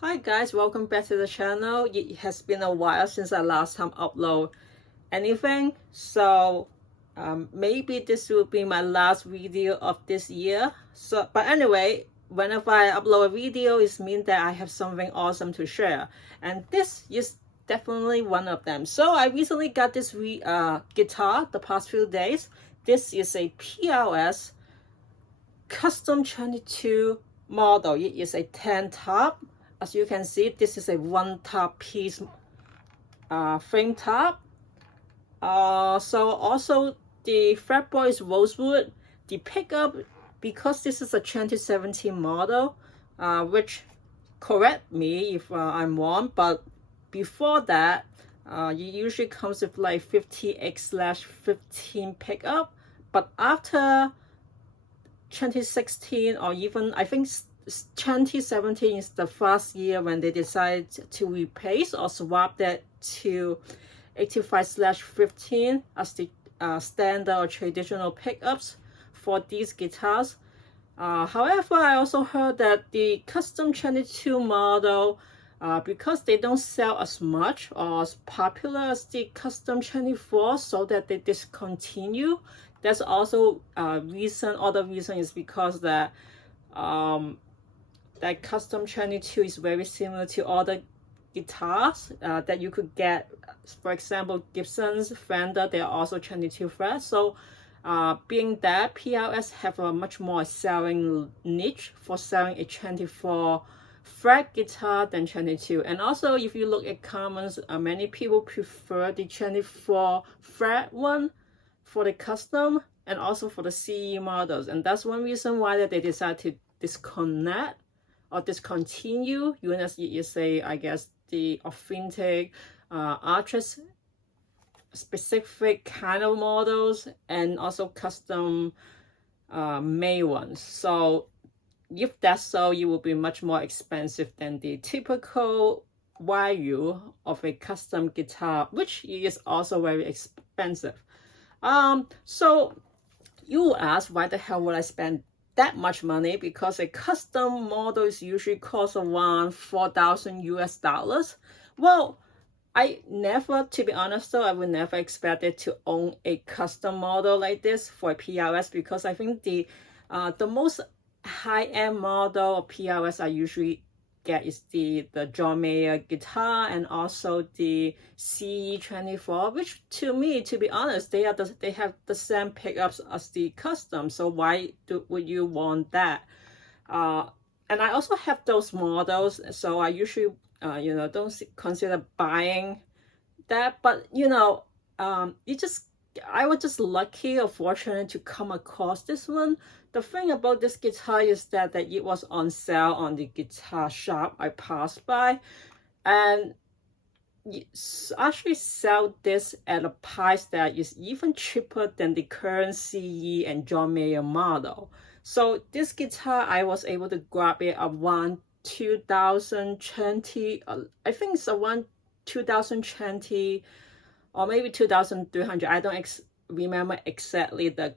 Hi guys, welcome back to the channel. It has been a while since I last time upload anything, so maybe this will be my last video of this year. But anyway, whenever I upload a video, it means that I have something awesome to share, and this is definitely one of them. So I recently got this guitar the past few days. This is a PRS custom 22 model. It is a 10 top. As you can see, this is a one top piece frame top. So also the fretboard is rosewood. The pickup, because this is a 2017 model, which correct me if I'm wrong, but before that, it usually comes with like 50x/15 pickup. But after 2016, or even I think 2017 is the first year when they decided to replace or swap that to 85/15 as the standard or traditional pickups for these guitars. However, I also heard that the custom 22 model, because they don't sell as much or as popular as the custom 24, so that they discontinue. That's also reason. Other reason is because that that custom 22 is very similar to other guitars that you could get. For example, Gibson's, Fender, they are also 22 frets. So being that PRS have a much more selling niche for selling a 24 fret guitar than 22. And also, if you look at comments, many people prefer the 24 fret one for the custom and also for the CE models. And that's one reason why that they decided to disconnect or discontinue units. You say, I guess, the authentic artist specific kind of models and also custom made ones. So if that's so, it will be much more expensive than the typical value of a custom guitar, which is also very expensive. So you will ask, why the hell would I spend that much money? Because a custom model is usually cost around 4,000 US dollars. Well, I never, to be honest though, I would never expect to own a custom model like this for a PRS, because I think the most high-end model of PRS I usually get is the John Mayer guitar and also the CE24, which to me, to be honest, they have the same pickups as the custom. So why would you want that? And I also have those models, so I usually don't consider buying that. But I was just lucky or fortunate to come across this one. The thing about this guitar is that it was on sale on the guitar shop I passed by, and actually sell this at a price that is even cheaper than the current CE and John Mayer model. So this guitar, I was able to grab it around 2020. I think it's around 2020 or maybe 2,300. I don't remember exactly the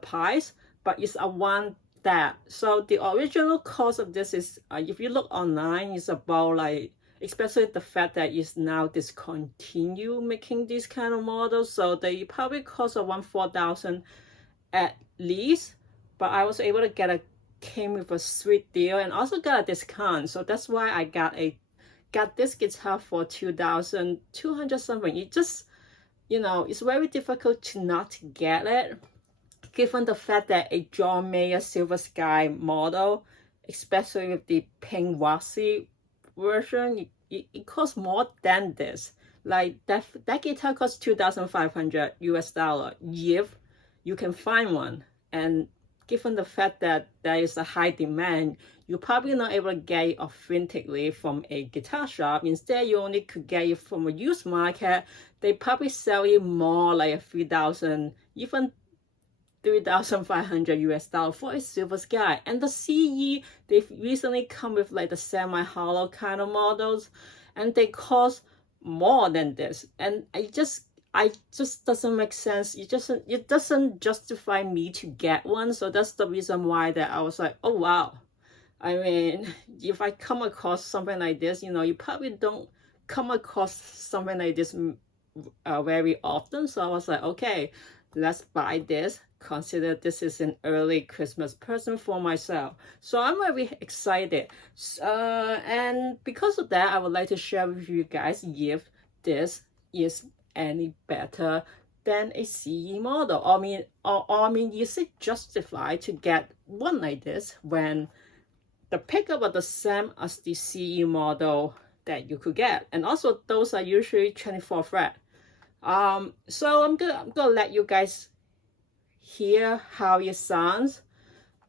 price, but it's around that. So the original cost of this is, if you look online, it's about like, especially the fact that it's now discontinued making these kind of models, so they probably cost around 4,000 at least. But I was able to came with a sweet deal and also got a discount, so that's why I got this guitar for 2,200 something. It just, it's very difficult to not get it, given the fact that a John Mayer Silver Sky model, especially with the pink waxy version, it costs more than this. Like that guitar costs 2,500 US dollar if you can find one. And given the fact that there is a high demand, you're probably not able to get it authentically from a guitar shop. Instead, you only could get it from a used market. They probably sell it more like 3,000, even 3,500 US dollar for a Silver Sky. And the CE, they've recently come with like the semi-hollow kind of models, and they cost more than this. And I just doesn't make sense. It doesn't justify me to get one. So that's the reason why that I was like, oh wow, I mean, if I come across something like this, you probably don't come across something like this very often. So I was like, okay, let's buy this. Consider this is an early Christmas present for myself. So I'm very excited. And because of that, I would like to share with you guys if this is any better than a CE model. I mean, is it justified to get one like this when the pickup are the same as the CE model that you could get, and also those are usually 24 fret. So I'm gonna let you guys hear how it sounds.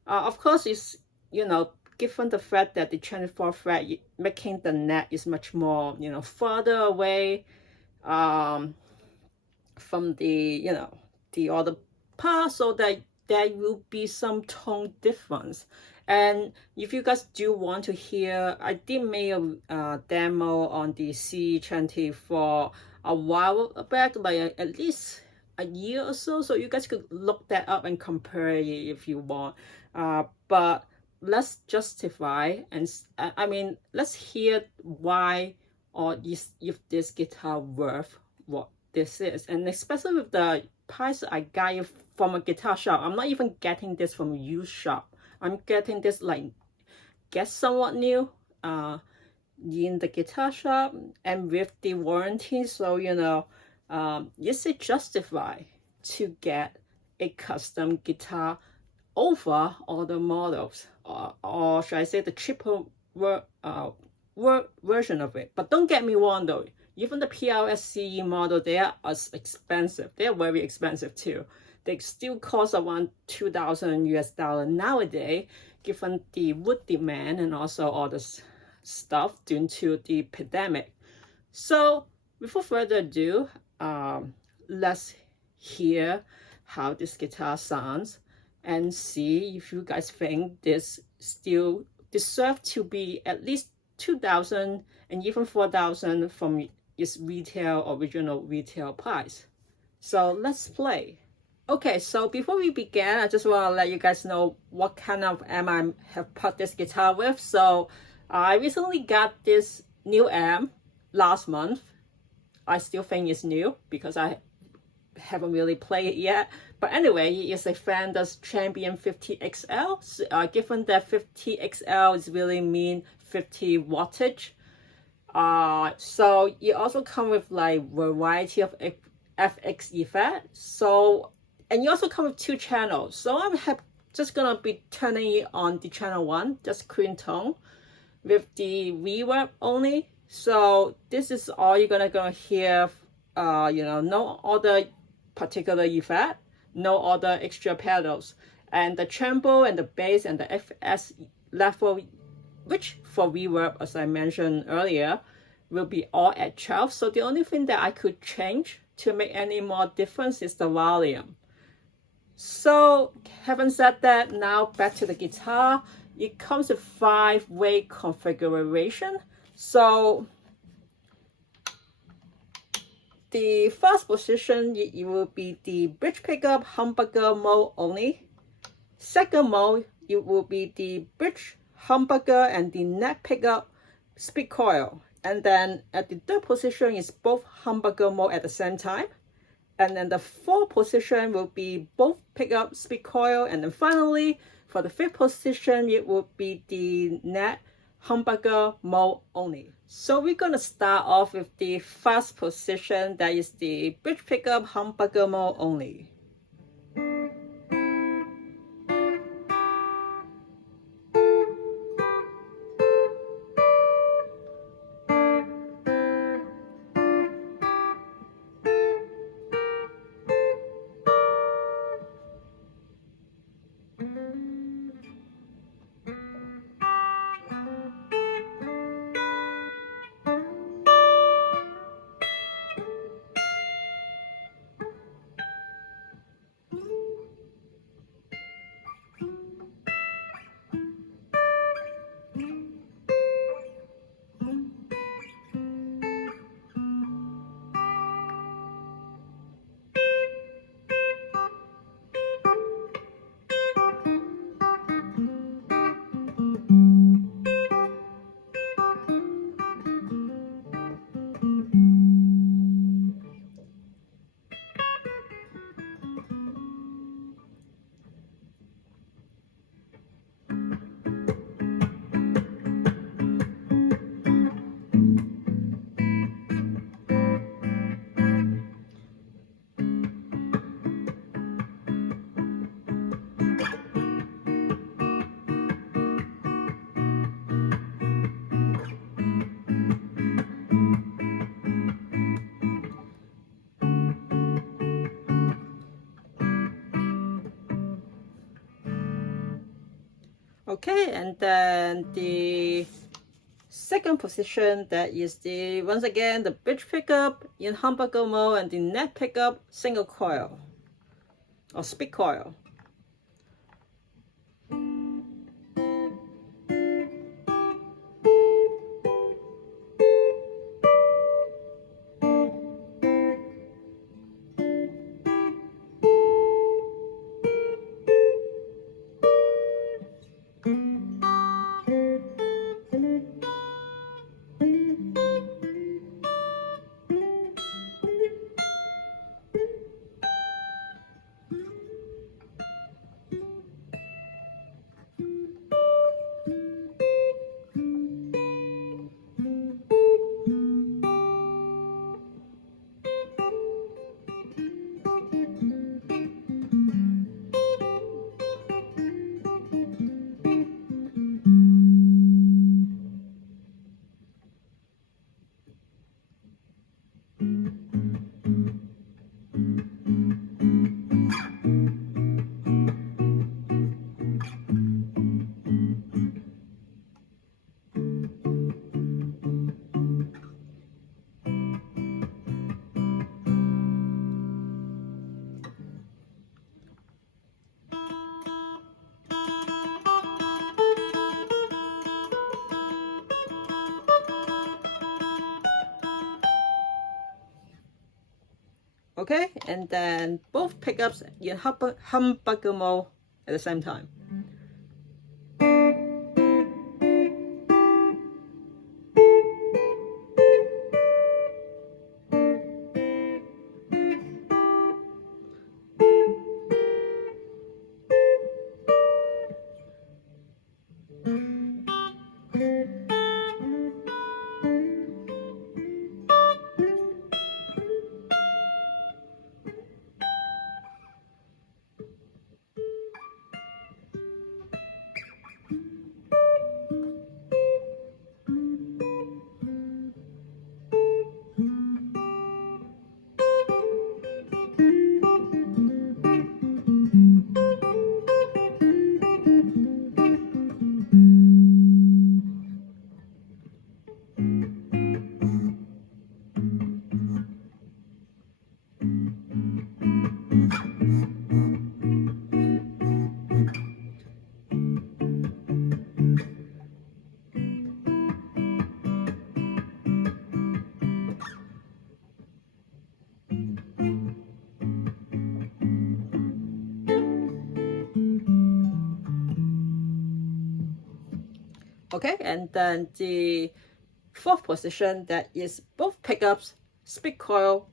Of course, it's given the fact that the 24 fret making the net is much more further away from the other part, so that there will be some tone difference. And if you guys do want to hear, I did make a demo on the C20 for a while back, like at least a year or so, so you guys could look that up and compare it if you want. But let's justify, and I mean, let's hear why, or if this guitar worth what this is. And especially with the price I got it from a guitar shop. I'm not even getting this from a used shop. I'm getting this like get somewhat new in the guitar shop and with the warranty. So is it justified to get a custom guitar over other models, or should I say the cheaper version of it? But don't get me wrong though, even the PRS CE model, they are as expensive. They are very expensive too. They still cost around 2,000 US dollar nowadays, given the wood demand and also all this stuff due to the pandemic. So without further ado, let's hear how this guitar sounds and see if you guys think this still deserves to be at least 2,000 and even 4,000 from its original retail price. So let's play. Okay, so before we begin, I just want to let you guys know what kind of amp I have put this guitar with. So I recently got this new amp last month. I still think it's new because I haven't really played it yet. But anyway, it's a Fender's Champion 50XL. Given that 50XL is really mean 50 wattage. So it also comes with like variety of FX effect. So, and you also come with 2 channels. So I'm just gonna be turning it on the channel 1, just clean tone with the reverb only. So this is all you're gonna hear. No other particular effect, no other extra pedals, and the treble and the bass and the FS level, which for reverb, as I mentioned earlier, will be all at 12. So the only thing that I could change to make any more difference is the volume. So having said that, now back to the guitar. It comes with 5-way configuration. So the first position, it will be the bridge pickup humbucker mode only. Second mode, it will be the bridge humbucker and the neck pickup speed coil. And then at the third position is both humbucker mode at the same time. And then the fourth position will be both pickup speed coil. And then finally, for the fifth position, it will be the neck humbucker mode only. So we're gonna start off with the first position, that is the bridge pickup humbucker mode only. Okay, and then the second position, that is the, once again, the bridge pickup in humbucker mode and the neck pickup single coil or split coil. Okay, and then both pickups in humbucker mode at the same time. Okay, and then the fourth position, that is both pickups split coil.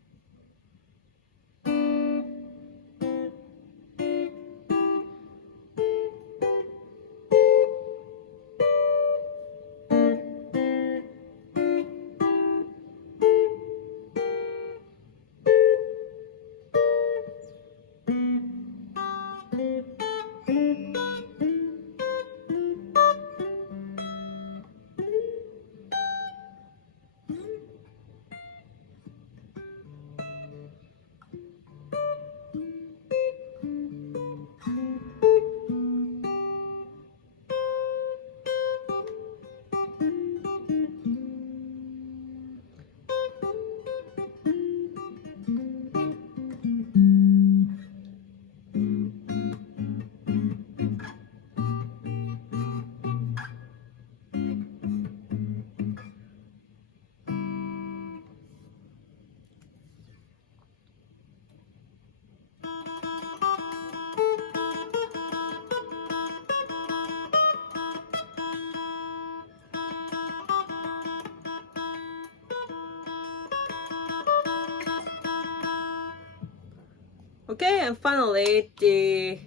Okay, and finally the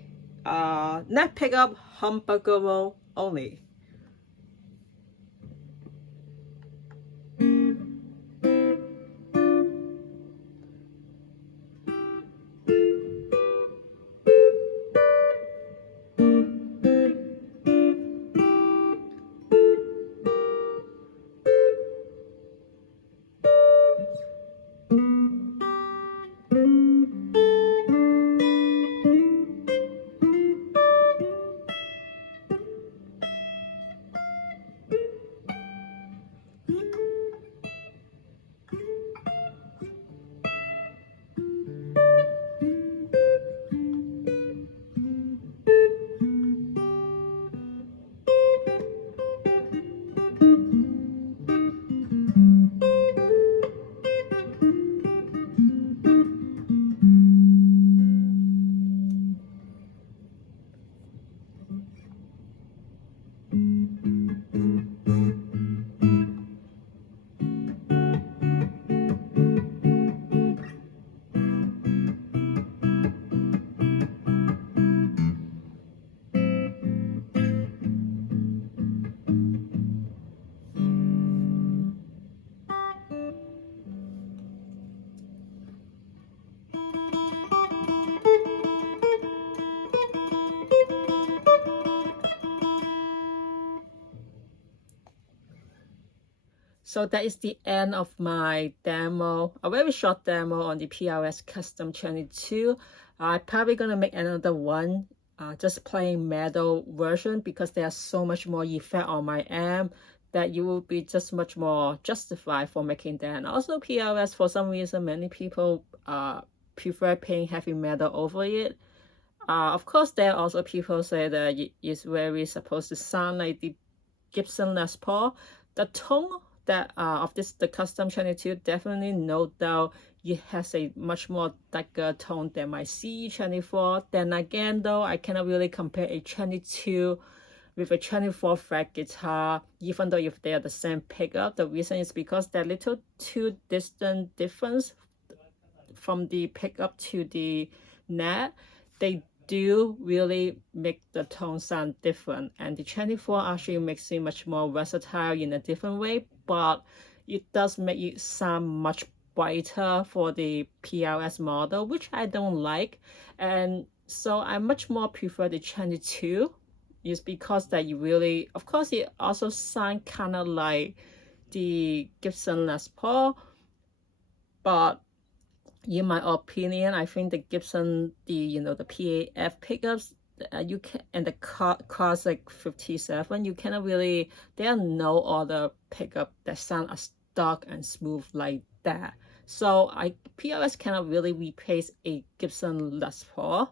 neck pickup humbucker mode only. So that is the end of my demo, a very short demo on the PRS Custom 22. I'm probably gonna make another one, just playing metal version, because there's so much more effect on my amp that you will be just much more justified for making that. And also PRS, for some reason, many people prefer playing heavy metal over it. Of course, there are also people say that it's very supposed to sound like the Gibson Les Paul. The tone that of the Custom 22, definitely no doubt it has a much more darker tone than my CE24. Then again though, I cannot really compare a 22 with a 24 fret guitar, even though if they are the same pickup. The reason is because that little too distant difference from the pickup to the net, they do really make the tone sound different. And the 24 actually makes it much more versatile in a different way, but it does make it sound much brighter for the PRS model, which I don't like. And so I much more prefer the 22, is because that you really, of course, it also sounds kind of like the Gibson Les Paul, but in my opinion, I think the Gibson, the PAF pickups, you can, and the Classic 57, you cannot really, there are no other pickup that sound as dark and smooth like that. So PRS cannot really replace a Gibson Les Paul,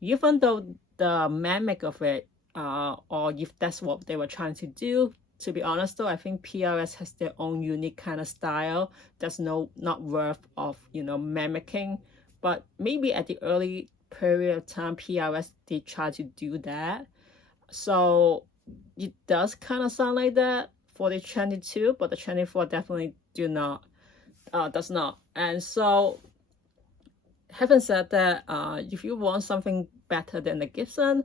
even though the mimic of it, or if that's what they were trying to do. To be honest though, I think PRS has their own unique kind of style that's not worth of mimicking. But maybe at the early period of time, PRS did try to do that, so it does kind of sound like that for the 22, but the 24 definitely does not. And so, having said that, if you want something better than the Gibson,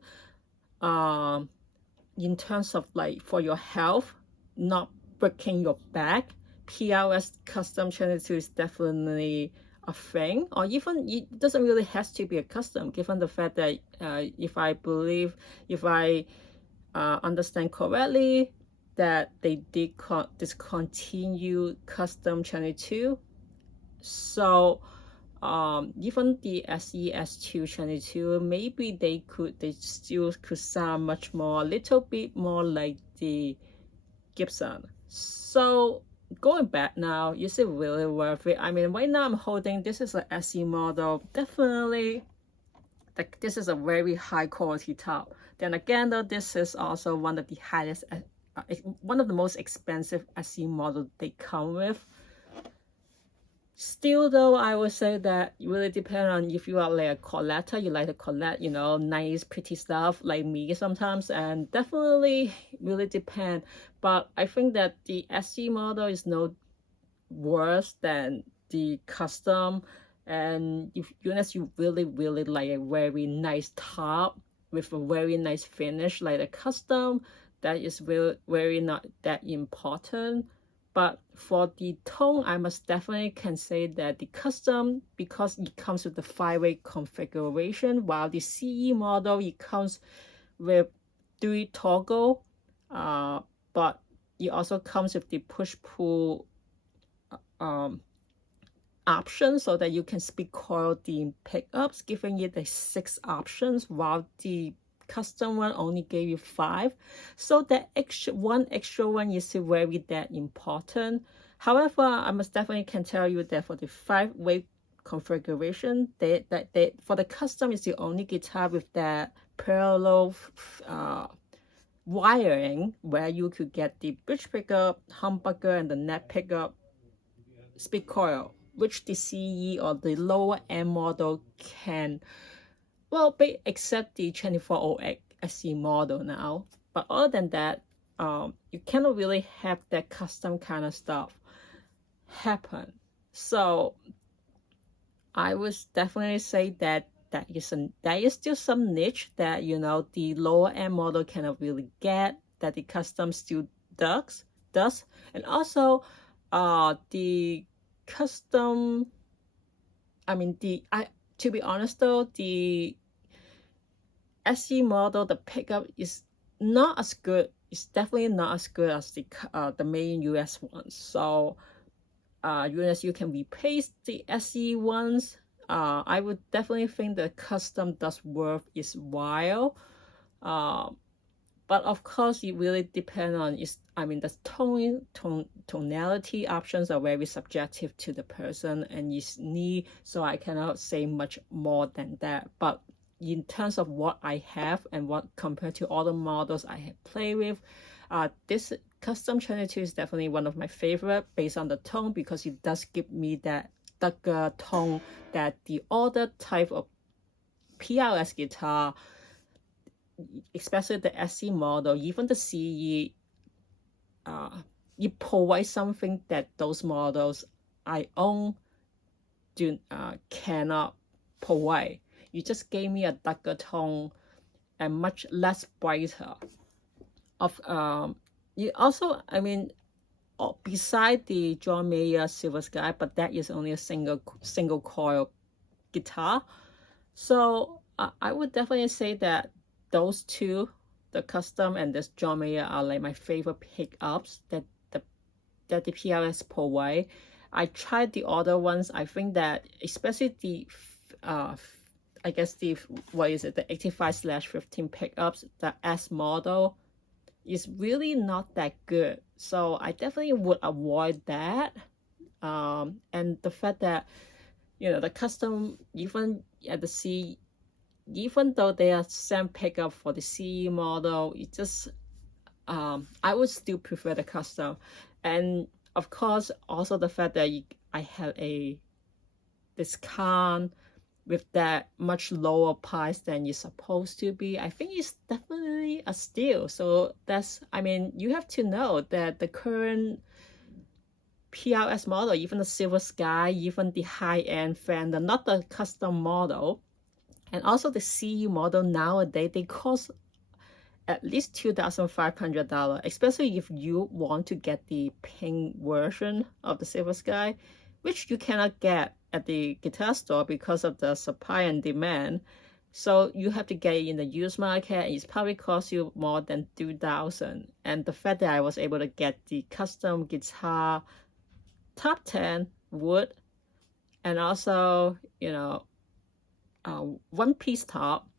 in terms of like for your health, not breaking your back, PRS Custom 22 is definitely a thing. Or even it doesn't really have to be a custom, given the fact that if I understand correctly, that they did discontinue Custom 22. So even the SES2 22, maybe they still could sound much more, a little bit more like the Gibson. So going back now, is it really worth it? I mean, right now I'm holding, this is an SE model, definitely like this is a very high quality top. Then again though, this is also one of the highest, one of the most expensive SE models they come with. Still though, I would say that it really depends on if you are like a collector, you like to collect, nice, pretty stuff like me sometimes, and definitely really depend. But I think that the SE model is no worse than the custom. And if unless you really like a very nice top with a very nice finish like a custom, that is very not that important. But for the tone, I must definitely can say that the custom, because it comes with the 5-way configuration, while the CE model, it comes with 3 toggle, but it also comes with the push-pull option, so that you can speed coil the pickups, giving it the 6 options, while the custom one only gave you 5. So that one extra one is very that important. However, I must definitely can tell you that for the 5-way configuration, they for the custom is the only guitar with that parallel wiring, where you could get the bridge pickup, humbucker, and the neck pickup speed coil, which the CE or the lower end model can, well, except the 2408 SE model now. But other than that, you cannot really have that custom kind of stuff happen. So I would definitely say that that is still some niche that the lower end model cannot really get, that the custom still does. And also the custom, I mean, to be honest though, the SE model, the pickup is not as good it's definitely not as good as the main US ones. So unless you can replace the SE ones, I would definitely think the custom does worth its while. But of course, it really depends on the tonality options are very subjective to the person and his need, so I cannot say much more than that. But in terms of what I have and what compared to other models I have played with, this custom 22 is definitely one of my favorite based on the tone, because it does give me that darker tone that the other type of PRS guitar, especially the SE model, even the CE, it provides something that those models I own cannot provide. You just gave me a darker tone and much less brighter. You also, beside the John Mayer Silver Sky, but that is only a single coil guitar. So I would definitely say that those two, the custom and this John Mayer, are like my favorite pickups that the PRS provide. I tried the other ones. I think that especially the I guess the the 85/15 pickups, the S model, is really not that good. So I definitely would avoid that. And the fact that the custom, even at the C, even though they are same pickup for the CE model, it just I would still prefer the custom. And of course, also the fact that I have a discount with that much lower price than you're supposed to be, I think it's definitely a steal. So that's, you have to know that the current PRS model, even the Silver Sky, even the high-end Fender, not the custom model, and also the CE model nowadays, they cost at least $2,500, especially if you want to get the pink version of the Silver Sky, which you cannot get at the guitar store because of the supply and demand. So you have to get it in the used market, and it's probably cost you more than $2,000. And the fact that I was able to get the custom guitar top 10 wood, and also one piece top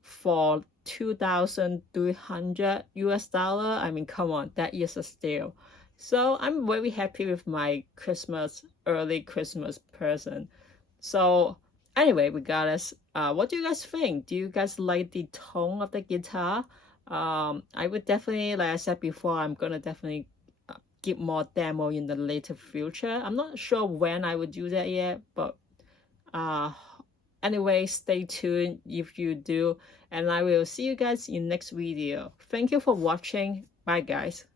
for $2,300 US. Come on, that is a steal. So I'm very happy with my early Christmas present. So anyway, regardless, what do you guys think? Do you guys like the tone of the guitar? I would definitely, like I said before, I'm gonna definitely give more demo in the later future. I'm not sure when I would do that yet, but anyway, stay tuned if you do, and I will see you guys in next video. Thank you for watching. Bye guys.